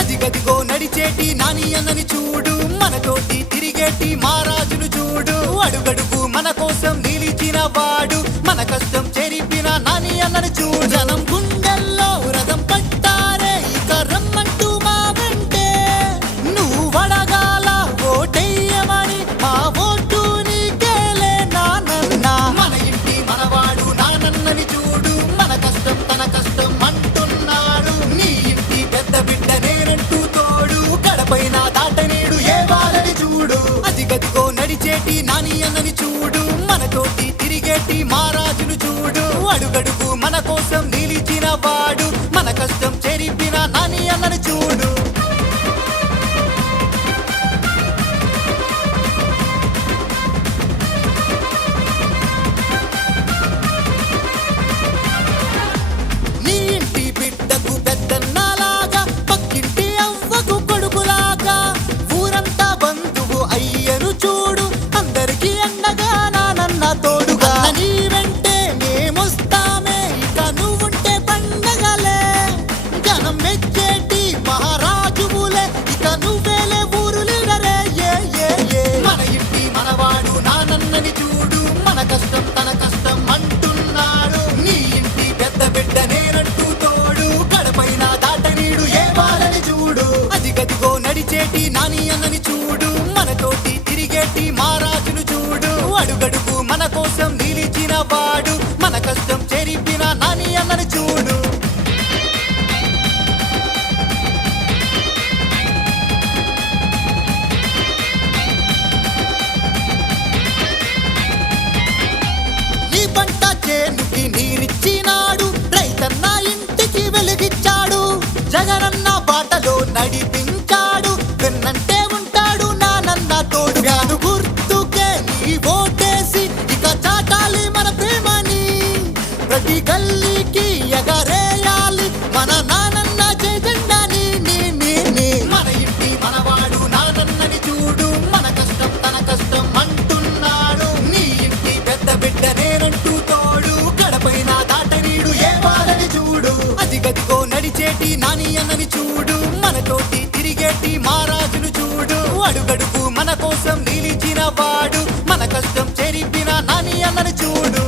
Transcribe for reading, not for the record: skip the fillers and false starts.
అదిగదిగో నడిచేటి నాని అన్నని చూడు, మనతోటి తిరిగేటి మహారాజును చూడు. అడుగడుగు మన కోసం నిలిచిన వాడు, మన కష్టం చెరిపిన నాని అన్నని చూడు. జనం గుండెల్లో రథం పట్టారే, ఇక రమ్మంటూ మా వెంటే. నువ్వు వడగాల ఓటెయ్యమని, మా ఓటు నీకేలే నానన్న. మన ఇంటి మనవాడు నానన్నని చూడు, మన కష్టం తన కష్టం అంటున్నాడు. నీ ఇంటి పెద్ద బిడ్డ నేనంటూ తోడు, గడపైన దాటనీడు ఏ వాళ్ళని చూడు. అదిగదిగో నడిచేటి నాని అన్నని చూడు, మనతోటి తిరిగేటి మహారాజును చూడు. అడుగడుగు మన కోసం నిలిచిన వాడు, మన కష్టం చెరిపిన నాని అన్నని చూడు. నీ ఇంటి బిడ్డకు పెద్దన్నలాగా, పక్కింటి అవ్వకు కొడుకులాగా, ఊరంతా బంధువు అయ్యను చూడు. అందరికీ అండగా నానన్న తోడుగా. నీ వెంటే మేమొస్తామే, ఇక నువ్వుంటే పండగలే. జనం మెచ్చేటి మహారాజువులే, ఇక నువ్వేలే ఊరు లీడరే. మన ఇంటి మనవాడు నానన్నని చూడు, మన కష్టం తన కష్టం అంటున్నాడు. నీ ఇంటి పెద్ద బిడ్డ నేనంటూ తోడు, గడపైన దాటనీడు ఏ వాళ్ళని చూడు. అదిగదిగో నడిచేటి నాని అన్నని చూడు, మనతోటి తిరిగేటి మహారాజును చూడు. అడుగడుగు మన కోసం నిలిచిన వాడు, మన కష్టం చెరిపిన నాని అన్నని చూడు. నీ పంట చేనుకి నీరిచ్చినాడు, రైతన్న ఇంటికి వెలుగిచ్చాడు. జగనన్న బాటలో నడిపించాడు, వెన్నంటే ఉంటాడు నానన్న తోడు. వ్యాను గుర్తుకే నీ ఓటేసి, ఇక చాటాలి మన ప్రేమని. ప్రతి గల్లీకి ఎగరేయాలి మన నానన్న జై జెండాని. మన ఇంటి మనవాడు నానన్నని చూడు, మన కష్టం తన కష్టం అంటున్నాడు. నీ ఇంటి పెద్ద బిడ్డ నేనంటూ తోడు, గడపైన దాటనీడు ఏ వాళ్ళని చూడు. అదిగదిగో నడిచేటి నాని అన్నని చూడు, మనతోటి తిరిగేటి మహారాజును చూడు. అడుగడుగు మన కోసం నిలిచిన వాడు, మన కష్టం చెరిపిన నాని అన్నని చూడు.